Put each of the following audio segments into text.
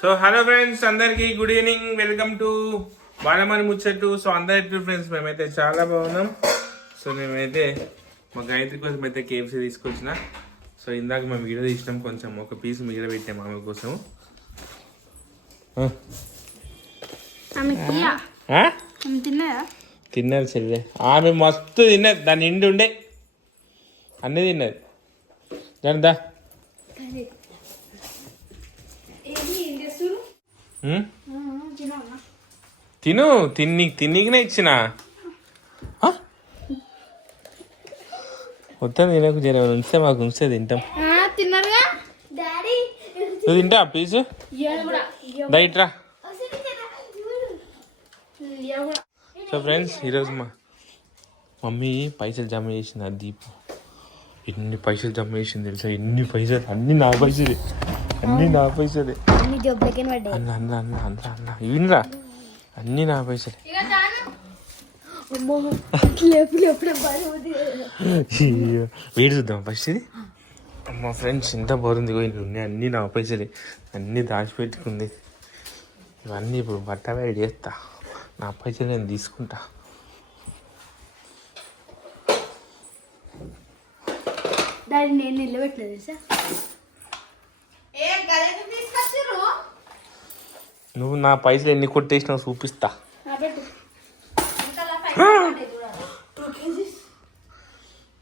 So hello friends, అందరికి good evening. Welcome to Balamani ముచ్చట్టు. So అందరి ఫ్రెండ్స్, మేమైతే చాలా బాగున్నాం. సో మేమైతే మా గాయత్రి కోసం అయితే KFC తీసుకొచ్చిన. సో ఇందాక మేము వీడియో తీసినాం, కొంచెం ఒక పీస్ మిగిలి పెట్టాం ఆమె కోసం. తిన్నారు చెల్లె, ఆమె మస్తు తిన్నది. దాని నిండి ఉండే అన్నీ తిన్నది. దాని దా తిను తిన్నీకినే ఇచ్చిన. మొత్తం తినకు, జర ఉంచితే మాకు ఉంచితే తింటాం. నువ్వు తింటా పీసు దయట్రా. సో ఫ్రెండ్స్, ఈరోజు మా మమ్మీ పైసలు జమ చేసింది. ఆ దీపు ఎన్ని పైసలు జమ చేసింది తెలుసా? ఎన్ని పైసలు, అన్ని నా పైసలే, అన్ని నా పైసలే. అన్న అన్న అన్న అన్న అన్న ఇవినరా, అన్ని నా పైసలే. వేడి చూద్దాం ఫస్ట్ ఇది. మా ఫ్రెండ్స్ ఎంత బాగుంది. ఉన్నాయి అన్నీ నా పైసలే, అన్నీ దాచిపెట్టుకుంది. ఇవన్నీ ఇప్పుడు బట్ట వేడి చేస్తా. నా పైసలు నేను తీసుకుంటా. నేను నిలబెట్టలేదు సార్. నువ్వు నా పైసలు ఎన్ని కొట్టేసినావు చూపిస్తా.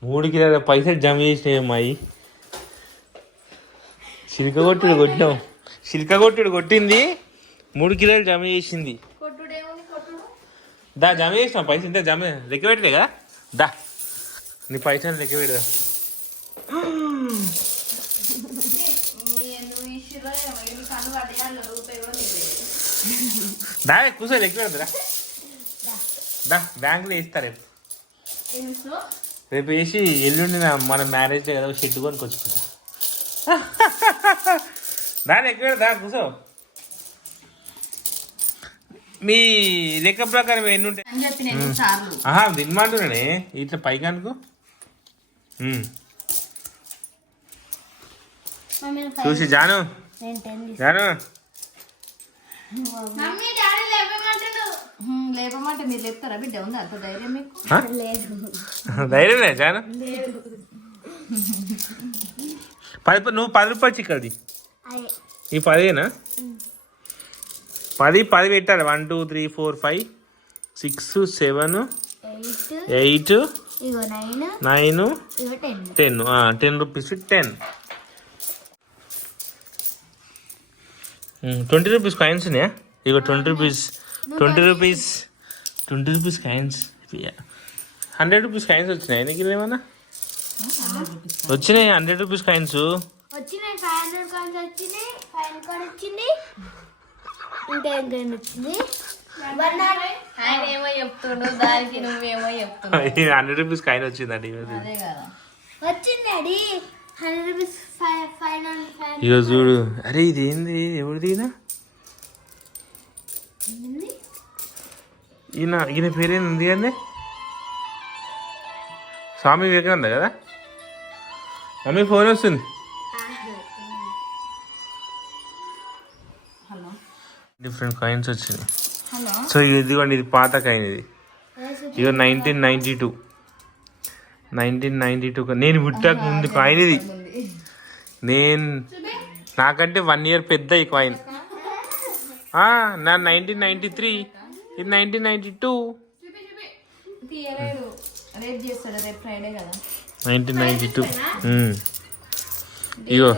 3 కిలోల పైసలు జమ చేసినాయి అమ్మాయి. చిలక కొట్టుడు కొట్టింది. 3 కిలోలు జమ చేసింది. దా జమ చేసినావు పైసలు. ఇంత జమ లెక్క పెట్టలే కదా. దా నీ పైసలు లెక్క పెడదా. దా కూర్చో లెక్క పెడతారా. దా బ్యాంకులో వేస్తా రేపు. రేపు వేసి ఎల్లుండి మన మ్యారేజ్ డే కదా, షెడ్ కొని వచ్చుకుంటా. దాని ఎక్కడ దా కూర్చో. మీ లెక్క ప్రకారం ఎన్ని ఉంటాయి? తినమంటున్నానే ఇట్లా పైకానుకు. చూసి జాను లేపమంటే మీరు లేపుతారా బిడ్డ? ఉంది అంత ధైర్యం మీకు? ధైర్యం లేదు జాను. నువ్వు 10 రూపాయలు చిక్కది. ఈ 10ఏనా? 10 పెట్టాలి. 1 2 3 4 5 6 7 8 9 10. 10 రూపీస్ 10. 20 రూపీస్ కాయిన్స్ ఉన్నాయా? ఇగో 20 రూపీస్ కాయిన్స్. 100 రూపీస్ కాయిన్స్ వచ్చినాయి. నీకు ఏమన్నా వచ్చినాయి? 100 రూపీస్ కాయిన్స్ వచ్చినాయి. 500 కాయిన్స్ వచ్చినాయి. 5 కాయిన్ వచ్చింది. ఇంకా ఏం కాయిన్ వచ్చింది? ఆయన ఏమో చెప్తుండు, దానికి నువ్వేమో చెప్తున్నావు. 100 రూపీస్ కాయిన్ వచ్చిందండి. వచ్చింది 100 రూపీస్. ఇగో చూడు. అరే ఇది ఏంది? ఎవరిదినా? ఈయన పేరేంది అండి? స్వామి వివేకానంద కదా. మమ్మీ ఫోన్ వస్తుంది. డిఫరెంట్ కాయిన్స్ వచ్చింది. సో ఇదిగోండి, ఇది పాత కాయిన్. ఇది ఇగో 1992. నేను పుట్టాక ముందు కాయిన్ ఇది. నాకంటే 1 year పెద్ద ఈ కాయిన్. నా 1993, ఇది 1992. 1992. ఇగో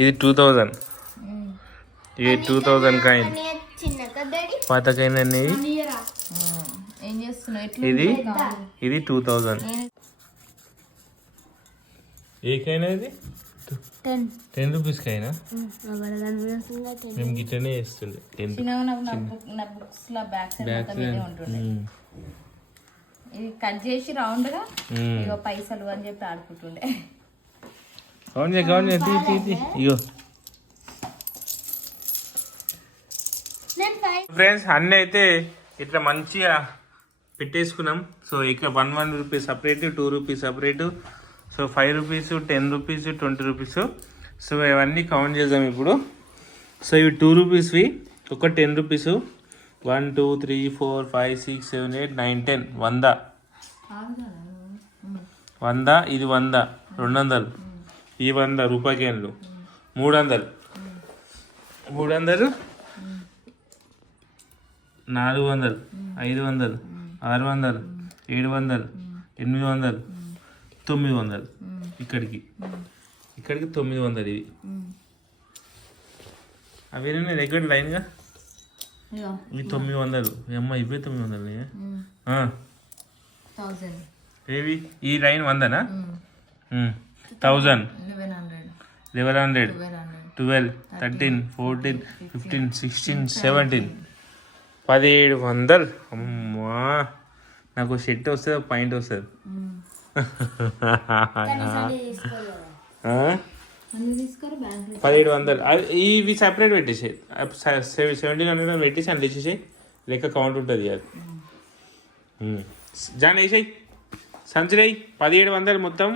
ఇది 2000. ఇది 2000 కాయిన్. పాత కాయిన్ అనేది. ఇది 2000. ఏ కాయిన్ ఇది? 10 రూపీస్ కైనా మేము గిట్టనే వేస్తుండే. ఇది కట్ చేసి రౌండ్ గా పైసలు అని చెప్పి ఆడుకుంటుండే. ఇగో ఫ్రెండ్స్, అన్నీ అయితే ఇట్లా మంచిగా పెట్టేసుకున్నాం. సో ఇక్కడ 1 rupee separate, 2 rupees separate. So 5 rupees, 10 rupees, 20 rupees. So ఇవన్నీ కౌంట్ చేద్దాం ఇప్పుడు. సో ఇవి 2 రూపీస్వి, ఒక 10 రూపీస్. 1 2 3 4 5 6 7 8 9 10 100. 100 ఇది 100 200. ఈ 100 రూపాయి కేన్లు 300 400 500 600 700 800 900. ఇక్కడికి 900. ఇవి అవి దగ్గర లైన్గా ఇవి 900. అమ్మ ఇవే 900. ఏవి ఈ లైన్ 100నా? 1000 1100 12 13 14 15 16 17 1700. అమ్మా నాకు షర్ట్ వస్తుంది, పాయింట్ వస్తుంది. 1700. ఇవి సెపరేట్ పెట్టేసి 1700 పెట్టేసి అని తెచ్చేసి లెక్క కౌంట్ ఉంటుంది. అది జాన్ వేసాయి సంచులై 1700 మొత్తం.